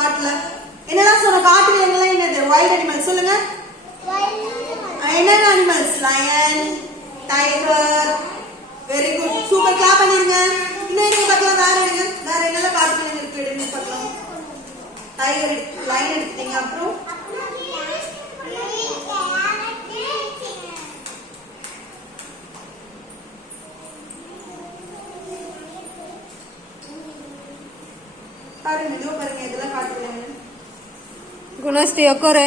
காட்டுல என்னெல்லாம் சொன்ன காட்டுல என்னெல்லாம் என்னது வைல்ட் அனிமல்ஸ் சொல்லுங்க என்னென்ன animals lion tiger very good super clap பண்ணிருங்க இன்னும் என்ன பார்க்கலாம் வேற என்னெல்லாம் காட்டுல இருக்கு எடுங்க பார்க்கலாம் டைகர் லயன் எடுத்தீங்க அப்புறம் பாருங்க இதோ பாருங்க இதெல்லாம் காட்டுல गुणश्री अकोरे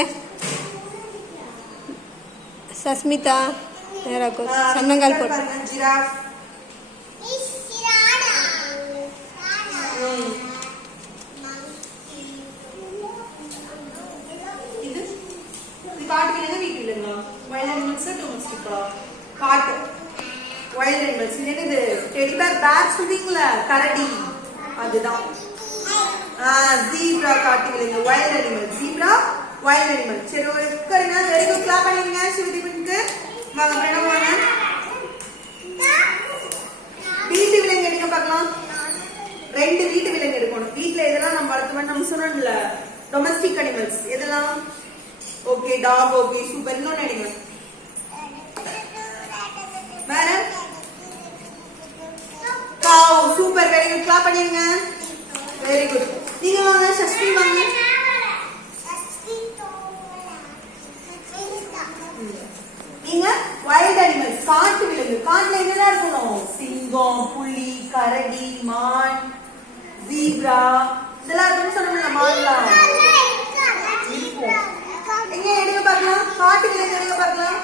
सस्मिता मेरा को सन्नंगल पोट जिराफ இது காட்டுல வீட்டுலங்க வைல்ட் அனிமல்ஸ் டொமஸ்டிக்கா காட்டு வைல்ட் அனிமல்ஸ் என்னது டெடி பேர் சொல்றீங்களா கரடி அதுதான் zebra காட்டுவீங்க wild animal zebra wild animal சரி உட்காருங்க வெரி குட் கிளாப் பண்ணுங்க சிவதீபனுக்கு வாங்க மேடம் வாங்க வீட்டு விலங்கு எடுக்க பார்க்கலாம் ரெண்டு வீட்டு விலங்கு எடுக்கணும் வீட்ல எதெல்லாம் நம்ம வளர்த்துவோம் நம்ம சொன்னோம்ல டொமஸ்டிக் அனிமல்ஸ் எதெல்லாம் ஓகே டாக் ஓகே சூப்பர் இன்னொன்னு எடுங்க வேற cow super very good clap பண்ணுங்க வெரி குட் நீங்க வாங்க சஷ்டி வாங்க நீங்க வைல்ட் அனிமல்ஸ் காட்டு விலங்கு காட்டுல என்னெல்லாம் இருக்கணும் சிங்கம் புலி கரடி மான் ஜீப்ரா இதெல்லாம் இருக்குன்னு சொன்னோம்ல மான்லாம் எங்க எடுங்க பார்க்கலாம் காட்டு விலங்கு எடுங்க பார்க்கலாம்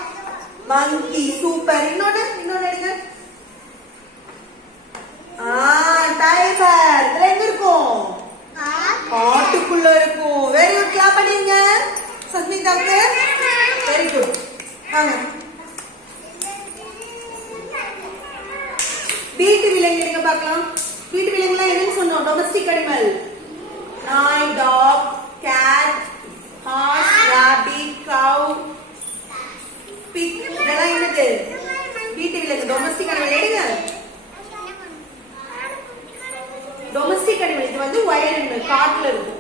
மங்கி சூப்பர் இன்னொன்னு எடுங்க டைகர் இதுல எங்க இருக்கும் காட்டுக்குள்ள இருக்கும் வெரி குட் கிளாப் பண்ணுங்க சஸ்மிதாக்கு வெரி குட் வாங்க வீட்டு விலங்கு எடுங்க பார்க்கலாம் வீட்டு விலங்குலாம் என்னன்னு சொன்னோம் டொமஸ்டிக் அனிமல் நாய் டாக் கேட் ஹார்ஸ் ராபிட் கவ் பிக் இதெல்லாம் என்னது வீட்டு விலங்கு டொமஸ்டிக் அனிமல் எடுங்க டொமஸ்டிக் அனிமல் இது வந்து வைல்ட் அனிமல் காட்டுல இருக்கும்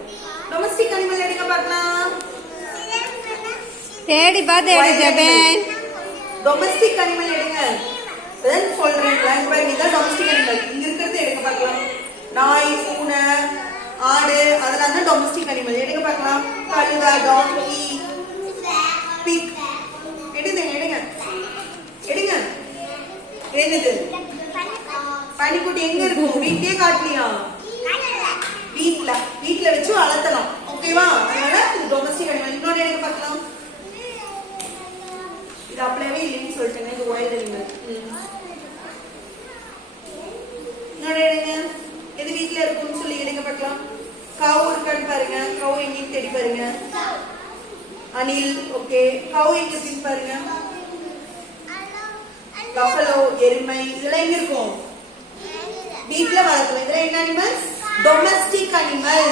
டொமஸ்டிக் அனிமல் எடுங்க பார்க்கலாம் தேடி பாத்து எடு ஜெபன் டொமஸ்டிக் அனிமல் எடுங்க அதான் சொல்றேன் பாருங்க இதான் டொமஸ்டிக் அனிமல் இங்க இருக்கிறது எடுங்க பார்க்கலாம் நாய் பூனை ஆடு அதெல்லாம் தான் டொமஸ்டிக் அனிமல் எடுங்க பார்க்கலாம் கழுதை டாங்கி பிக் எடுங்க என்னது பனிக்குட்டி எங்க இருக்கும் வீட்லயே காட்டலையா வீட்ல வச்சு வளர்த்தலாம் ஓகேவா அதனால இது டொமஸ்டிக் அனிமல் இன்னொரு எடுங்க பார்க்கலாம் இது அப்படியே இல்லைன்னு சொல்லிட்டேங்க இது வைல்ட் அனிமல் இன்னொரு எடுங்க எது வீட்ல இருக்கும்னு சொல்லி எடுங்க பார்க்கலாம் கவ் இருக்கான்னு பாருங்க கவ் எங்கேயும் தேடி பாருங்க அணில் ஓகே கவ் எங்க இருக்குன்னு பாருங்க பஃபலோ எருமை இதெல்லாம் எங்க இருக்கும் வீட்ல வளர்க்கலாம் இதுல என்ன அனிமல்ஸ் டொமஸ்டிக் அனிமல்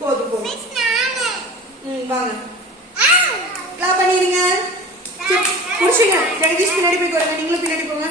போதும் வாங்க கிளாப் பண்ணிருங்க புடிச்சுங்க ஜெகதீஷ் பின்னாடி போய் நீங்களும் பின்னாடி போங்க